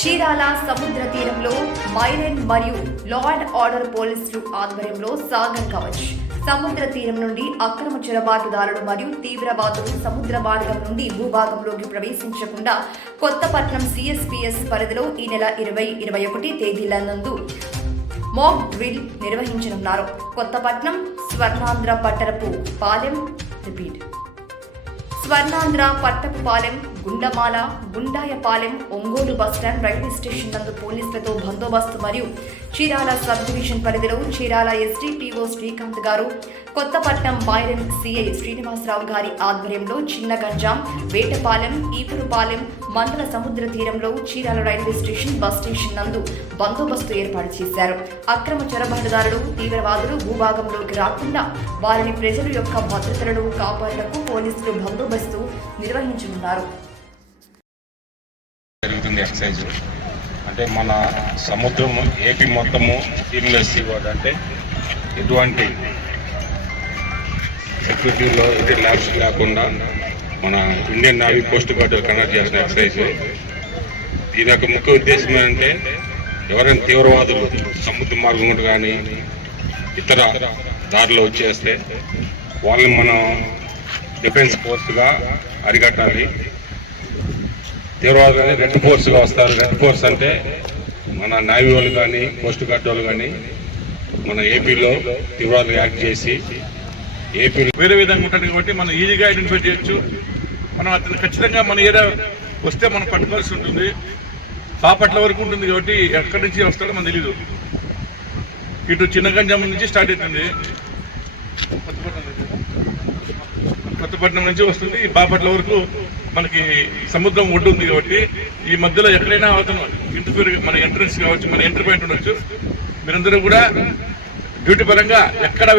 చీరాల సముద్ర తీరంలో మైరన్ మరియు లా అండ్ ఆర్డర్ పోలీసులు ఆధ్వర్యంలో సాగర్ కవచ్. సముద్ర తీరం నుండి అక్రమ చొరబాటుదారులు మరియు తీవ్రవాదులు సముద్ర మార్గం నుండి భూభాగంలోకి ప్రవేశించకుండా కొత్తపట్నం సిఎస్పిఎస్ పరిధిలో ఈ నెల ఇరవై ఇరవై ఒకటి తేదీల నందు మాక్ డ్రిల్ నిర్వహించనున్నారు. కొత్తపట్నం స్వర్ణాంధ్ర పట్టణపు Palem repeat. Swarnandhra Pattapupalem Gundamala Gundayapalem Ongole bus stand railway station నందు పోలీసులతో బందోబస్తు మరియు చీరాల సబ్ డివిజన్ పరిధిలో చీరాల ఎస్డీపీఓ శ్రీకాంత్ గారు కొత్తపట్నం మైరన్ సిఐ శ్రీనివాసరావు గారి ఆధ్వర్యంలో చిన్న గంజాం వేటపాలెం ఈపురుపాలెం మండల సముద్ర తీరంలో Chirala railway station bus station నందు బందోబస్తు ఏర్పాటు చేశారు. అక్రమ చొరబాటుదారులు తీవ్రవాదులు భూభాగంలోకి రాకుండా వారిని ప్రజల యొక్క భద్రతలను కాపాడటకు పోలీసులు బందోబస్తు నిర్వహించనున్నారు. జరుగుతుంది అంటే మన సముద్రం ఏపీ మొత్తము సీమ్లెస్ ఇవ్వాలంటే ఎటువంటి సెక్యూరిటీలో ఎటువంటి ల్యాబ్స్ లేకుండా మన Indian navy coast guard conduct చేసిన ఎక్సర్సైజ్. దీని యొక్క ముఖ్య ఉద్దేశం ఏంటంటే ఎవరైనా తీవ్రవాదులు సముద్ర మార్గం కానీ ఇతర దారిలో వచ్చేస్తే వాళ్ళని మనం డిఫెన్స్ ఫోర్స్గా అరికట్టాలి. తీవ్రవాదులు అనేది రెడ్ ఫోర్స్గా వస్తారు. రెడ్ ఫోర్స్ అంటే మన నావీ వాళ్ళు కానీ కోస్ట్ గార్డ్ వాళ్ళు కానీ మన ఏపీలో తీవ్రవాదులు యాక్ట్ చేసి ఏపీలో వేరే విధంగా ఉంటుంది కాబట్టి మనం ఈజీగా ఐడెంటిఫై చేయొచ్చు. మనం అతను ఖచ్చితంగా మన ఏరియా వస్తే మనం పట్టుకోవాల్సి ఉంటుంది. పాపట్ల వరకు ఉంటుంది కాబట్టి ఎక్కడి నుంచి వస్తాడో మనకు తెలీదు. ఇటు చిన్నగంజాం నుంచి స్టార్ట్ అవుతుంది. కొత్తపట్నం నుంచి వస్తుంది. ఈ బాపట్ల వరకు మనకి సముద్రం ఒడ్డు ఉంది కాబట్టి ఈ మధ్యలో ఎక్కడైనా అవుతాను ఇంటర్ఫీర్ మన ఎంట్రన్స్ కావచ్చు మన ఎంటర్ పాయింట్ ఉండొచ్చు. మీరందరూ కూడా డ్యూటీ పరంగా ఎక్కడ